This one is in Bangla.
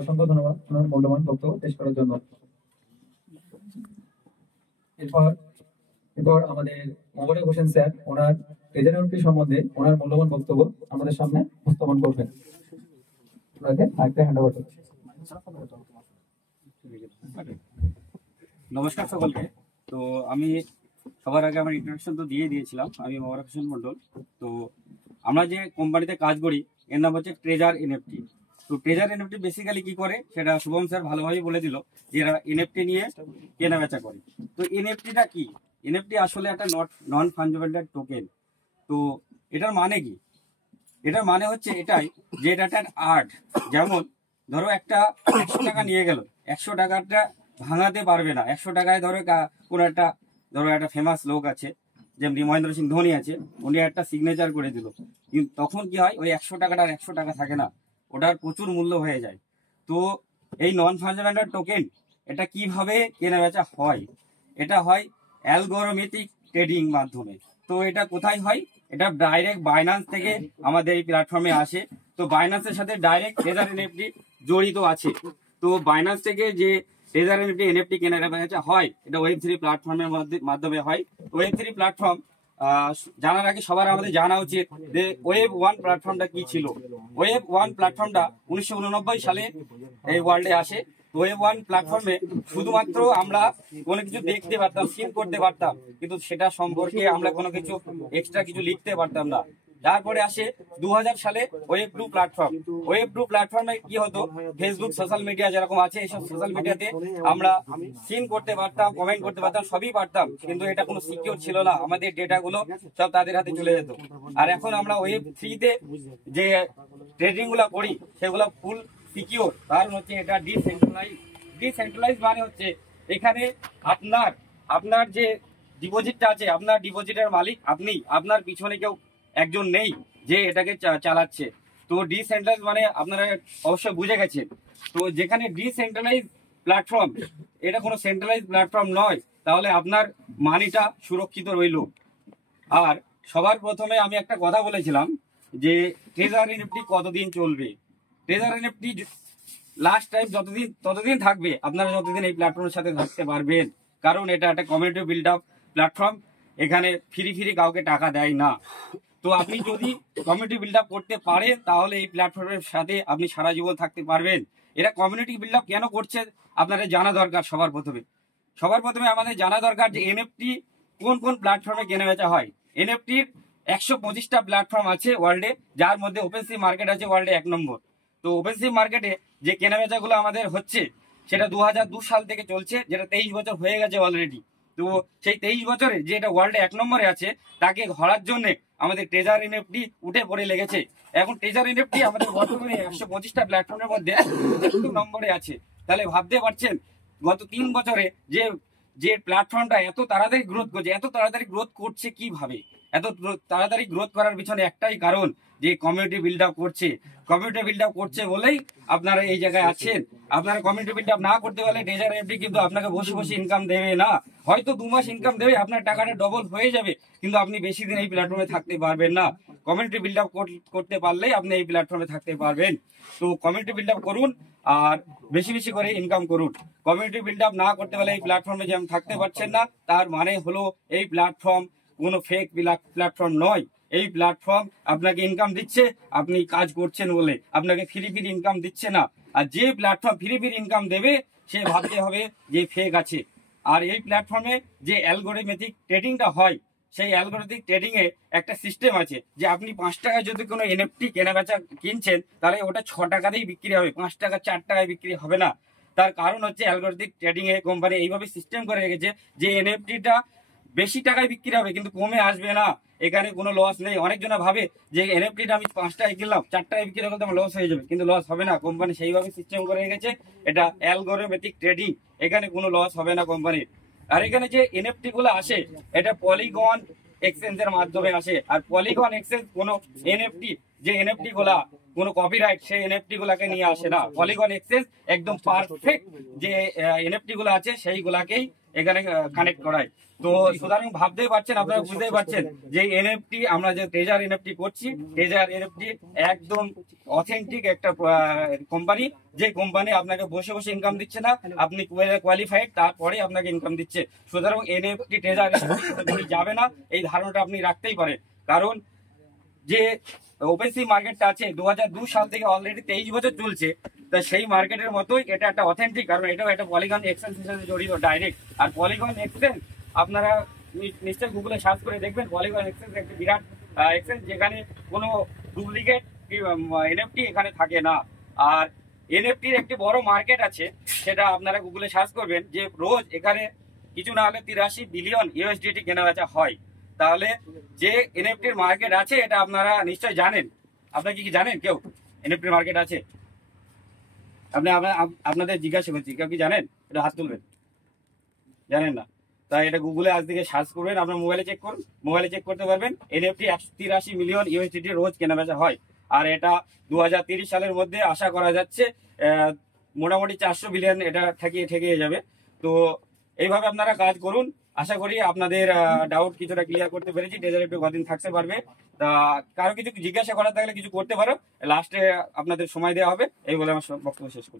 অসংখ্য ধন্যবাদ ওনার মূল্যবান বক্তব্য পেশ করার জন্য। এরপর এরপর আমাদের মোবারক হোসেন স্যার ওনার ট্রেজারি সম্বন্ধে ওনার মূল্যবান বক্তব্য আমাদের সামনে উপস্থাপন করবেন। ওনাকে আরেকটা হ্যান্ড ওভার করছি। নমস্কার সকলকে। তো আমি সবার আগে আমার ইন্ট্রোডাকশন তো দিয়ে দিয়েছিলাম। আমি মোবারক হোসেন মন্ডল। তো আমরা যে কোম্পানিতে কাজ করি এর নাম হচ্ছে ট্রেজার এনএফটি। তো ট্রেজার এনএফটি বেসিক্যালি কি করে সেটা শুভম স্যার ভালোভাবে বলে দিল যে এরা এনএফটি নিয়ে কেনা বেচা করে। তো এনএফটিটা কি? এনএফটি আসলে একটা নন ফাঞ্জিবল টোকেন। তো এটার মানে কি? এটার মানে হচ্ছে এটাই যে এটা একটা আর্ট। যেমন ধরো একটা 100 টাকা নিয়ে গেল, 100 টাকাটা ভাঙাতে পারবে না। 100 টাকায় ধরো কোনো একটা ফেমাস লোক আছে, যেমনি মহেন্দ্র সিং ধোনি আছে, উনি একটা সিগনেচার করে দিল, কিন্তু তখন কি হয় ওই 100 টাকাটার 100 টাকা থাকে না, ওটার প্রচুর মূল্য হয়ে যায়। তো এই নন ফাঞ্জিবল টোকেন এটা কিভাবে কেনা বেচা হয়? এটা হয় অ্যালগোরিথমিক ট্রেডিং মাধ্যমে। তো এটা কোথায় হয়? এটা ডাইরেক্ট বাইন্যান্স থেকে আমাদের এই প্ল্যাটফর্মে আসে। তো বাইন্যান্সের সাথে ডাইরেক্ট ট্রেজার এনএফটি জড়িত আছে। তো বাইন্যান্স থেকে যে ট্রেজার এনএফটি কেনা বেচা হয় এটা ওয়েব3 প্ল্যাটফর্মের মাধ্যমে হয়। ওয়েব3 প্ল্যাটফর্ম জানার আগে সবার আমাদের জানা উচিত যে ওয়েব1 প্ল্যাটফর্মটা কি ছিল। ওয়েব1 প্ল্যাটফর্মটা 1989 সালে এই ওয়ার্ল্ডে আসে। ওয়েব1 প্ল্যাটফর্মে শুধুমাত্র আমরা কোনো কিছু দেখতে পারতাম, সিন করতে পারতাম, কিন্তু সেটা সম্পর্কে আমরা কোনো কিছু এক্সট্রা কিছু লিখতে পারতাম না। তারপরে আসে 2000 সালে ওয়েব2 প্ল্যাটফর্ম। ওয়েব2 প্ল্যাটফর্মে কি হতো, ফেসবুক সোশ্যাল মিডিয়া যেরকম আছে, এইসব সোশ্যাল মিডিয়াতে আমরা সিন করতে পারতাম, কমেন্ট করতে পারতাম, সবই পারতাম, কিন্তু এটা কোনো সিকিউর ছিল না। আমাদের ডেটাগুলো সব তাদের হাতে চলে যেত। আর এখন আমরা ওয়েব3তে যে ট্রেডিং গুলা করি সেগুলো ফুল সিকিউর। কারণ হচ্ছে এটা ডিসেন্ট্রালাইজ মানে হচ্ছে এখানে আপনার যে ডিপোজিটটা আছে, আপনার ডিপোজিটের মালিক আপনি, আপনার পিছনে কেউ একজন নেই যে এটাকে চালাচ্ছে। তো ডিসেন্ট্রালাইজ মানে আপনারা অবশ্যই বুঝে গেছেন। তো যেখানে ডিসেন্ট্রালাইজ প্ল্যাটফর্ম, এটা কোনো সেন্ট্রালাইজ প্ল্যাটফর্ম নয়, তাহলে আপনার মানিটা সুরক্ষিত রইল। আর সবার প্রথমে আমি একটা কথা বলেছিলাম যে ট্রেজার এনএফটি কতদিন চলবে। ট্রেজার এনএফটি লাস্ট টাইম ততদিন থাকবে আপনারা যতদিন এই প্ল্যাটফর্মের সাথে থাকতে পারবেন। কারণ এটা একটা কমিউনিটি বিল্ড আপ প্ল্যাটফর্ম, এখানে ফ্রি কাউকে টাকা দেয় না। তো আপনি যদি কমিউনিটি বিল্ড আপ করতে পারেন তাহলে এই প্ল্যাটফর্মের সাথে আপনি সারা জীবন থাকতে পারবেন। এরা কমিউনিটি বিল্ড আপ কেন করছে আপনাদের জানা দরকার। সবার প্রথমে আমাদের জানা দরকার যে এনএফটি কোন কোন প্ল্যাটফর্মে কেনা বেচা হয়। এনএফটির 125টা প্ল্যাটফর্ম আছে ওয়ার্ল্ডে, যার মধ্যে ওপেনসি মার্কেট আছে ওয়ার্ল্ডে 1 নম্বর। তো ওপেনসি মার্কেটে যে কেনাবেচা গুলো আমাদের হচ্ছে সেটা 2002 সাল থেকে চলছে, যেটা 23 বছর হয়ে গেছে অলরেডি। তো সেই 23 বছরে যে এটা ওয়ার্ল্ডে 1 নম্বরে আছে তাকে ধরার জন্য আমাদের ট্রেজার এনএফটি উঠে পড়ে লেগেছে। এখন ট্রেজার এনএফটি আমাদের বর্তমানে 125টা প্ল্যাটফর্মের মধ্যে 2 নম্বরে আছে। তাহলে ভাবতে পারছেন গত 3 বছরে যে প্ল্যাটফর্মটা এত তাড়াতাড়ি গ্রোথ করছে কিভাবে। এত তাড়াতাড়ি গ্রোথ করার পিছনে একটাই কারণ, যে কমিউনিটি বিল্ড আপ করছে বলেই আপনারা এই জায়গায় আছেন। আপনারা কমিউনিটি বিল্ড আপ না করতে পারলে ট্রেজার এনএফটি কিন্তু আপনাকে বসে ইনকাম দেবে না। হয়তো 2 মাস ইনকাম দেবে, আপনার টাকাটা ডবল হয়ে যাবে, কিন্তু আপনি বেশি দিন এই প্ল্যাটফর্মে থাকতে পারবেন না। কমিউনিটি বিল্ড আপ করতে পারলেই আপনি এই প্ল্যাটফর্মে থাকতে পারবেন। তো কমিউনিটি বিল্ড আপ করুন আর বেশি করে ইনকাম করুন। কমিউনিটি বিল্ড আপ না করতে পারলে এই প্ল্যাটফর্মে যেমন থাকতে পারছেন না, তার মানে হলো এই প্ল্যাটফর্ম কোনো ফেক প্ল্যাটফর্ম নয়। এই প্ল্যাটফর্ম আপনাকে ইনকাম দিচ্ছে, আপনি কাজ করছেন বলে, আপনাকে ফ্রি ইনকাম দিচ্ছে না। আর যে প্ল্যাটফর্ম ফ্রি ইনকাম দেবে সে ভাবতে হবে যে ফেক আছে। আর এই প্ল্যাটফর্মে যে অ্যালগোরিথমিক ট্রেডিংটা হয়, সেই অ্যালগোরিথমিক ট্রেডিং এ একটা সিস্টেম আছে যে আপনি 5 টাকায় যদি কোনো এনএফটি কেনা বেচা কিনছেন তাহলে ওটা 6 টাকাতেই বিক্রি হবে, 5 টাকা 4 টাকায় বিক্রি হবে না। তার কারণ হচ্ছে অ্যালগোরিথমিক ট্রেডিং এ কোম্পানি এইভাবে সিস্টেম করে রেখেছে যে এনএফটিটা বেশি টাকায় বিক্রি হবে কিন্তু কমে আসবে না, এখানে কোনো লস নেই। অনেকজনা ভাবে যে এনএফটিটা আমি 5 টাকায় কিনলাম, 4 টাকায় বিক্রি করলে আমার লস হয়ে যাবে, কিন্তু লস হবে না। কোম্পানি সেইভাবে সিস্টেম করে রেখেছে, এটা অ্যালগোরিথমিক ট্রেডিং, এখানে কোনো লস হবে না কোম্পানির। আর এখানে যে এনএফটি গুলো আসে এটা পলিগন এক্সচেঞ্জের মাধ্যমে আসে। আর পলিগন এক্সচেঞ্জ কোনো এনএফটি গুলা কোনো কপিরাইট সেই এনএফটি গুলাকে নিয়ে আসে না। পলিগন এক্সচেঞ্জ একদম পারফেক্ট যে এনএফটি গুলো আছে সেইগুলাকেই এখানে কানেক্ট করায়। তো সুতরাং ভাবতেই পারছেন, আপনারা বুঝতেই পারছেন যে এনএফটি আমরা যে ট্রেজার এনএফটি করছি, ট্রেজার এনএফটি একদম অথেন্টিক একটা কোম্পানি, যে কোম্পানি আপনাকে বসে বসে ইনকাম দিচ্ছে না, আপনি কোয়ালিফাইড তারপরে আপনাকে ইনকাম দিচ্ছে। সুতরাং এনএফটি ট্রেজার যাবে না এই ধারণাটা আপনি রাখতেই পারেন। কারণ যে ওপেনসি মার্কেটটা আছে 2002 সাল থেকে অলরেডি 23 বছর চলছে, তা সেই মার্কেটের মতোই এটা একটা অথেন্টিক, কারণ এটাও একটা পলিগন এক্সচেঞ্জের সাথে জড়িত ডাইরেক্ট। আর পলিগন এক্সচেঞ্জ আপনারা নিশ্চয়ই গুগলে সার্চ করে দেখবেন, পলিগন এক্সচেঞ্জ একটা বিরাট এক্সচেঞ্জ, যেখানে কোনো ডুপ্লিকেট এনএফটি এখানে থাকে না। আর এনএফটির একটি বড় মার্কেট আছে, সেটা আপনারা গুগলে সার্চ করবেন, যে রোজ এখানে কিছু না হলে 83 বিলিয়ন ইউএসডিটি কেনা বেচা হয়। তাহলে যে এনএফটির মার্কেট আছে এটা আপনারা নিশ্চয় জানেন। আপনারা কি জানেন কেউ এনএফটির মার্কেট আছে? আপনাদের জিজ্ঞাসা করছি, কেউ কি জানেন? এটা হাত তুলবেন। জানেন না? তাই এটা গুগলে আজ থেকে সার্চ করবেন, আপনার মোবাইলে চেক করুন, মোবাইলে চেক করতে পারবেন। এনএফটি 183 মিলিয়ন ইউএসডিটি রোজ কেনাবেচা হয়। আর এটা 2030 সালের মধ্যে আশা করা যাচ্ছে মোটামুটি 400 বিলিয়ন এটা ঠেকিয়ে যাবে। তো এইভাবে আপনারা কাজ করুন। আশা করি আপনাদের ডাউট কিছুটা ক্লিয়ার করতে পেরেছি। ট্রেজার একটু কদিন থাকতে পারবে, তা কারো কিছু জিজ্ঞাসা করার থাকলে কিছু করতে পারো, লাস্টে আপনাদের সময় দেওয়া হবে। এই বলে আমার বক্তব্য শেষ করি।